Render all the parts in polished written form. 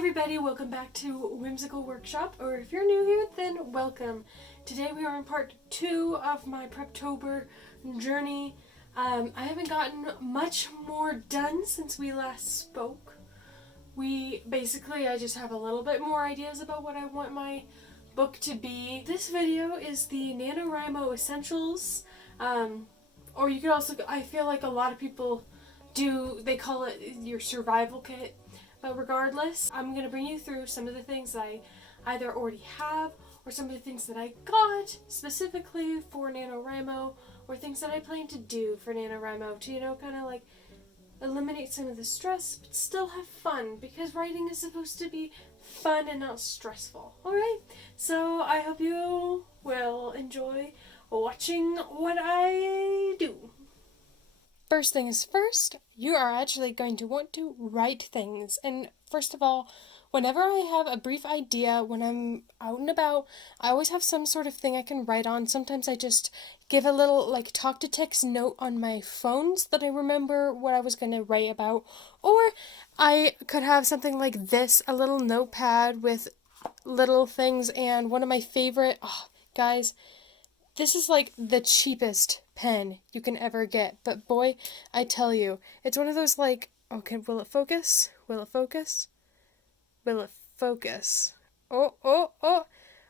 everybody, welcome back to Whimsical Workshop, or if you're new here, then welcome. Today we are in part 2 of my Preptober journey. I haven't gotten much more done since we last spoke. I just have a little bit more ideas about what I want my book to be. This video is the NaNoWriMo Essentials, or you could also, I feel like a lot of people they call it your survival kit. But regardless, I'm going to bring you through some of the things that I either already have or some of the things that I got specifically for NaNoWriMo or things that I plan to do for NaNoWriMo to, kind of like eliminate some of the stress but still have fun, because writing is supposed to be fun and not stressful. Alright, so I hope you will enjoy watching what I do. First thing is first, you are actually going to want to write things. And first of all, whenever I have a brief idea, when I'm out and about, I always have some sort of thing I can write on. Sometimes I just give a little talk to text note on my phone so that I remember what I was going to write about. Or I could have something like this, a little notepad with little things. And one of my favorite, guys, this is like the cheapest pen you can ever get, but boy, I tell you, it's one of those okay, will it focus? Will it focus? Will it focus? Oh.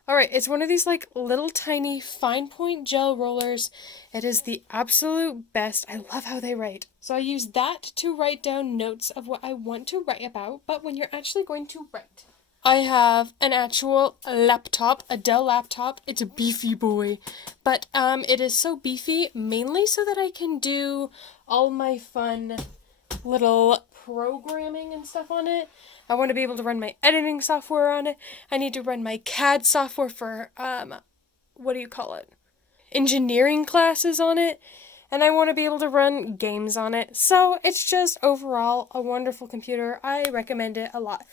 Alright, it's one of these little tiny fine point gel rollers. It is the absolute best. I love how they write. So I use that to write down notes of what I want to write about, but when you're actually going to write, I have an actual laptop, a Dell laptop. It's a beefy boy, but it is so beefy mainly so that I can do all my fun little programming and stuff on it. I want to be able to run my editing software on it. I need to run my CAD software for, engineering classes on it. And I want to be able to run games on it. So it's just overall a wonderful computer. I recommend it a lot.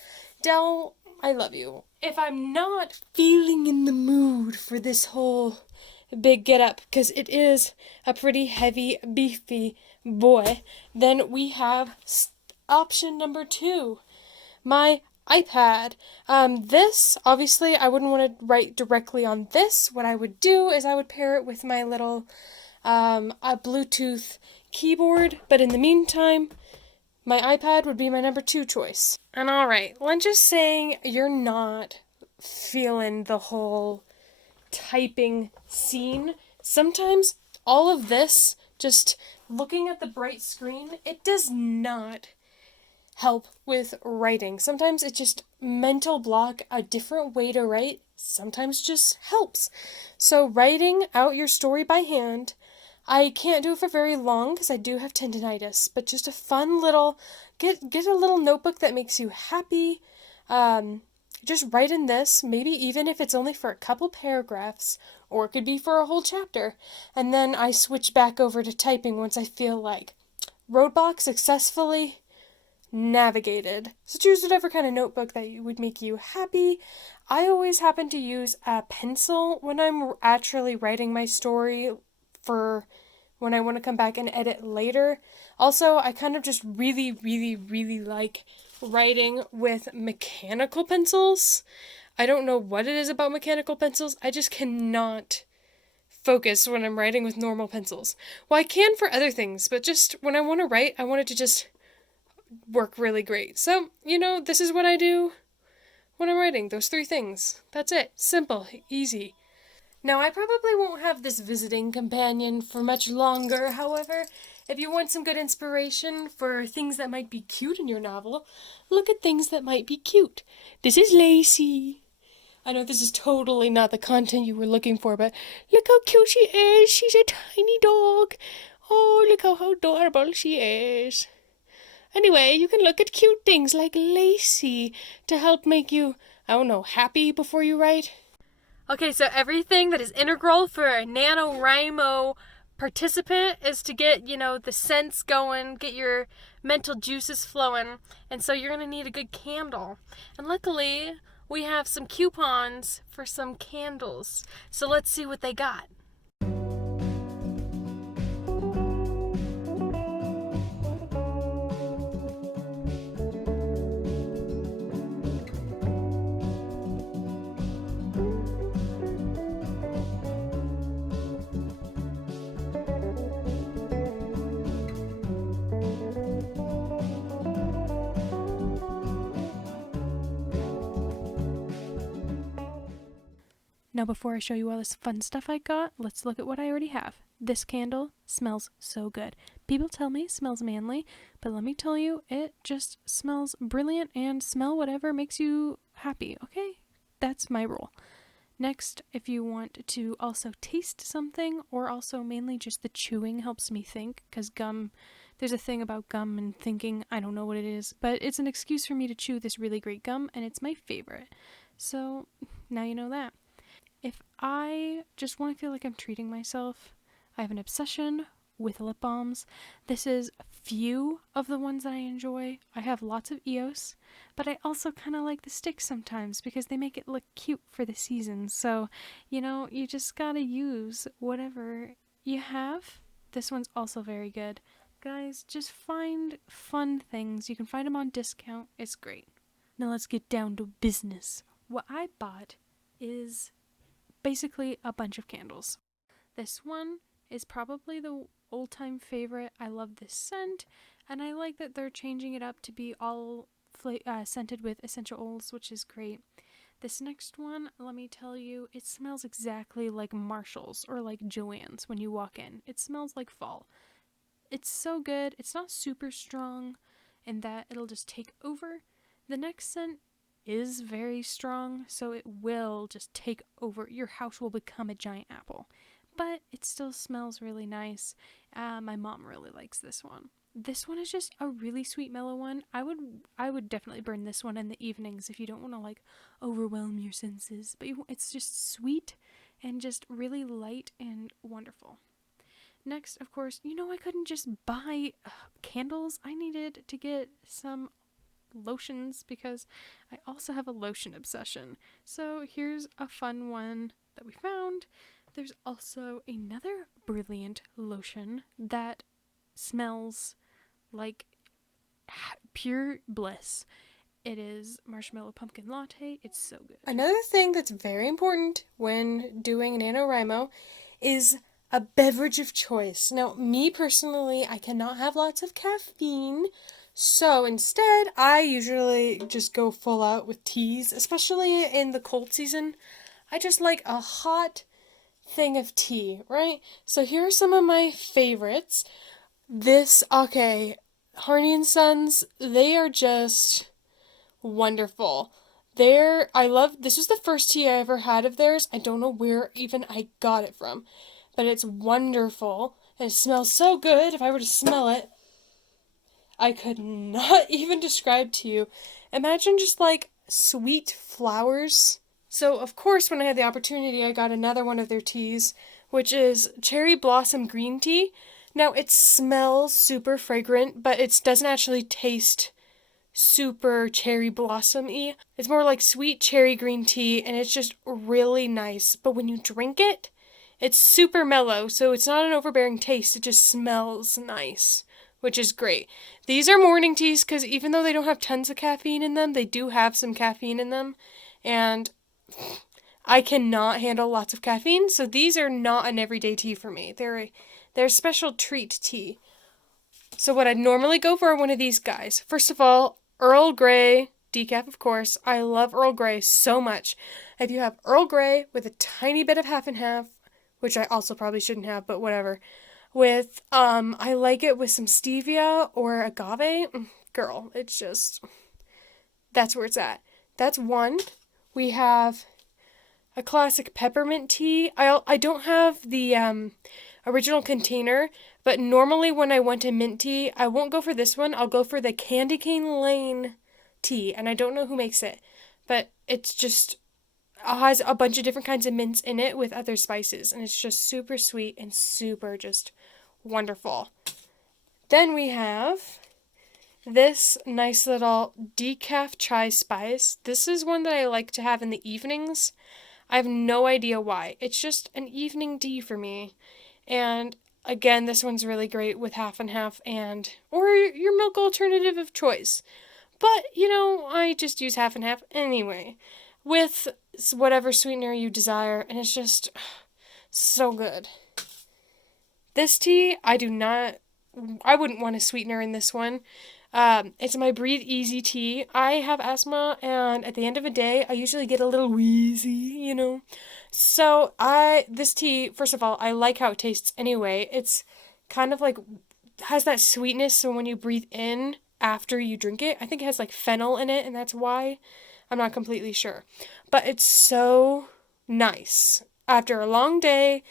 Dell, I love you. If I'm not feeling in the mood for this whole big get-up, because it is a pretty heavy, beefy boy, then we have option number 2, my iPad. This, obviously, I wouldn't want to write directly on this. What I would do is I would pair it with my little a Bluetooth keyboard, but in the meantime, my iPad would be my number 2 choice. And alright, let's just say you're not feeling the whole typing scene. Sometimes all of this, just looking at the bright screen, it does not help with writing. Sometimes it's just mental block, a different way to write, sometimes just helps. So writing out your story by hand, I can't do it for very long because I do have tendinitis, but just a fun little, get a little notebook that makes you happy. Just write in this, maybe even if it's only for a couple paragraphs, or it could be for a whole chapter. And then I switch back over to typing once I feel like roadblock successfully navigated. So choose whatever kind of notebook that would make you happy. I always happen to use a pencil when I'm actually writing my story for when I want to come back and edit later. Also, I kind of just really like writing with mechanical pencils. I don't know what it is about mechanical pencils. I just cannot focus when I'm writing with normal pencils. Well, I can for other things, but just when I want to write, I want it to just work really great. So, this is what I do when I'm writing. Those 3 things. That's it. Simple. Easy. Now, I probably won't have this visiting companion for much longer. However, if you want some good inspiration for things that might be cute in your novel, look at things that might be cute. This is Lacey. I know this is totally not the content you were looking for, but look how cute she is. She's a tiny dog. Oh, look how adorable she is. Anyway, you can look at cute things like Lacey to help make you, happy before you write. Okay, so everything that is integral for a NaNoWriMo participant is to get, the sense going, get your mental juices flowing, and so you're going to need a good candle. And luckily, we have some coupons for some candles, so let's see what they got. Now before I show you all this fun stuff I got, let's look at what I already have. This candle smells so good. People tell me it smells manly, but let me tell you, it just smells brilliant, and smell whatever makes you happy, okay? That's my rule. Next, if you want to also taste something, or also mainly just the chewing helps me think, because gum, there's a thing about gum and thinking, I don't know what it is, but it's an excuse for me to chew this really great gum, and it's my favorite. So, now you know that. If I just want to feel like I'm treating myself, I have an obsession with lip balms. This is few of the ones that I enjoy. I have lots of EOS, but I also kind of like the sticks sometimes because they make it look cute for the season. So, you just gotta use whatever you have. This one's also very good. Guys, just find fun things. You can find them on discount. It's great. Now let's get down to business. What I bought is basically a bunch of candles. This one is probably the old-time favorite. I love this scent, and I like that they're changing it up to be all scented with essential oils, which is great. This next one, let me tell you, it smells exactly like Marshall's or like Joann's when you walk in. It smells like fall. It's so good. It's not super strong in that it'll just take over. The next scent is very strong, so it will just take over. Your house will become a giant apple. But it still smells really nice. My mom really likes this one. This one is just a really sweet, mellow one. I would definitely burn this one in the evenings if you don't want to like overwhelm your senses. But it's just sweet and just really light and wonderful. Next, of course, I couldn't just buy candles. I needed to get some lotions because I also have a lotion obsession. So here's a fun one that we found. There's also another brilliant lotion that smells like pure bliss. It is marshmallow pumpkin latte. It's so good. Another thing that's very important when doing NaNoWriMo is a beverage of choice. Now, me personally, I cannot have lots of caffeine, so instead, I usually just go full out with teas, especially in the cold season. I just like a hot thing of tea, right? So here are some of my favorites. Harney & Sons, they are just wonderful. This was the first tea I ever had of theirs. I don't know where even I got it from, but it's wonderful, and it smells so good. If I were to smell it, I could not even describe to you. Imagine just like sweet flowers. So, of course, when I had the opportunity, I got another one of their teas, which is cherry blossom green tea. Now, it smells super fragrant, but it doesn't actually taste super cherry blossom-y. It's more like sweet cherry green tea, and it's just really nice. But when you drink it, it's super mellow, so it's not an overbearing taste. It just smells nice, which is great. These are morning teas because even though they don't have tons of caffeine in them, they do have some caffeine in them, and I cannot handle lots of caffeine, so these are not an everyday tea for me. They're a special treat tea. So what I'd normally go for are one of these guys. First of all, Earl Grey, decaf of course. I love Earl Grey so much. If you have Earl Grey with a tiny bit of half and half, which I also probably shouldn't have, but whatever. I like it with some stevia or agave. Girl, it's just, that's where it's at. That's one. We have a classic peppermint tea. I don't have the original container, but normally when I want a mint tea, I won't go for this one. I'll go for the Candy Cane Lane tea, and I don't know who makes it, but it's just has a bunch of different kinds of mints in it with other spices, and it's just super sweet and super just wonderful. Then we have this nice little decaf chai spice. This is one that I like to have in the evenings. I have no idea why. It's just an evening tea for me. And again, this one's really great with half and half or your milk alternative of choice. But, I just use half and half anyway, with whatever sweetener you desire, and it's just so good. This tea, I wouldn't want a sweetener in this one. It's my Breathe Easy tea. I have asthma, and at the end of a day, I usually get a little wheezy, So this tea, first of all, I like how it tastes anyway. It's kind of like has that sweetness, so when you breathe in after you drink it, I think it has like fennel in it, and that's why. I'm not completely sure. But it's so nice. After a long day,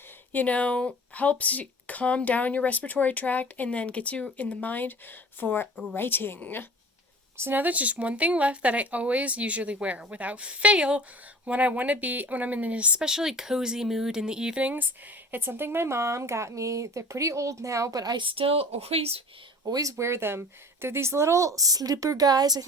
helps you calm down your respiratory tract and then gets you in the mind for writing. So now there's just one thing left that I always usually wear without fail when I'm in an especially cozy mood in the evenings. It's something my mom got me. They're pretty old now, but I still always wear them. They're these little slipper guys.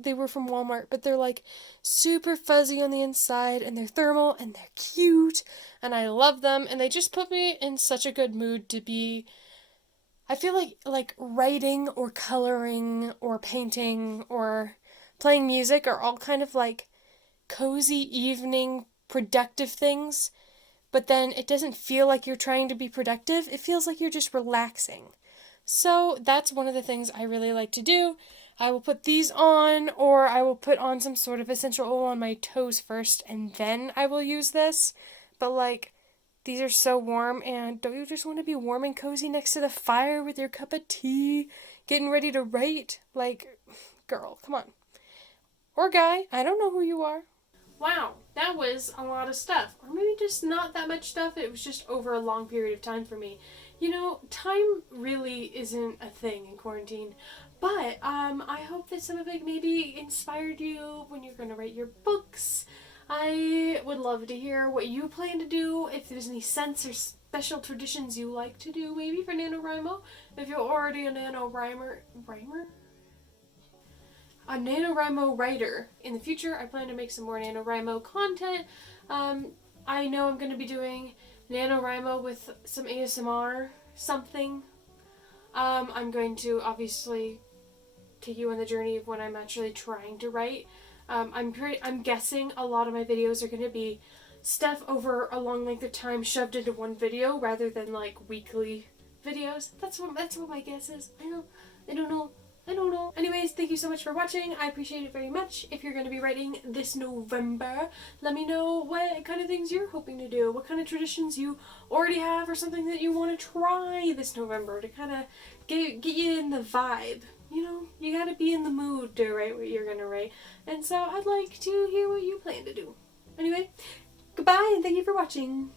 They were from Walmart, but they're like super fuzzy on the inside and they're thermal and they're cute and I love them and they just put me in such a good mood to be. I feel like writing or coloring or painting or playing music are all kind of like cozy evening productive things, but then it doesn't feel like you're trying to be productive. It feels like you're just relaxing. So that's one of the things I really like to do. I will put these on, or I will put on some sort of essential oil on my toes first, and then I will use this. But like, these are so warm, and don't you just want to be warm and cozy next to the fire with your cup of tea, getting ready to write? Like, girl, come on. Or guy, I don't know who you are. Wow, that was a lot of stuff. Or maybe just not that much stuff. It was just over a long period of time for me. Time really isn't a thing in quarantine. But I hope that some of it maybe inspired you when you're going to write your books. I would love to hear what you plan to do, if there's any scents or special traditions you like to do, maybe for NaNoWriMo. If you're already a NaNoWriMo writer. In the future, I plan to make some more NaNoWriMo content. I know I'm going to be doing NaNoWriMo with some ASMR something. I'm going to obviously take you on the journey of when I'm actually trying to write. I'm guessing a lot of my videos are going to be stuff over a long length of time shoved into one video rather than like weekly videos. That's what my guess is. I don't know. Anyways, thank you so much for watching. I appreciate it very much. If you're going to be writing this November, let me know what kind of things you're hoping to do. What kind of traditions you already have or something that you want to try this November to kind of get you in the vibe. You gotta be in the mood to write what you're gonna write. And so I'd like to hear what you plan to do. Anyway, goodbye and thank you for watching.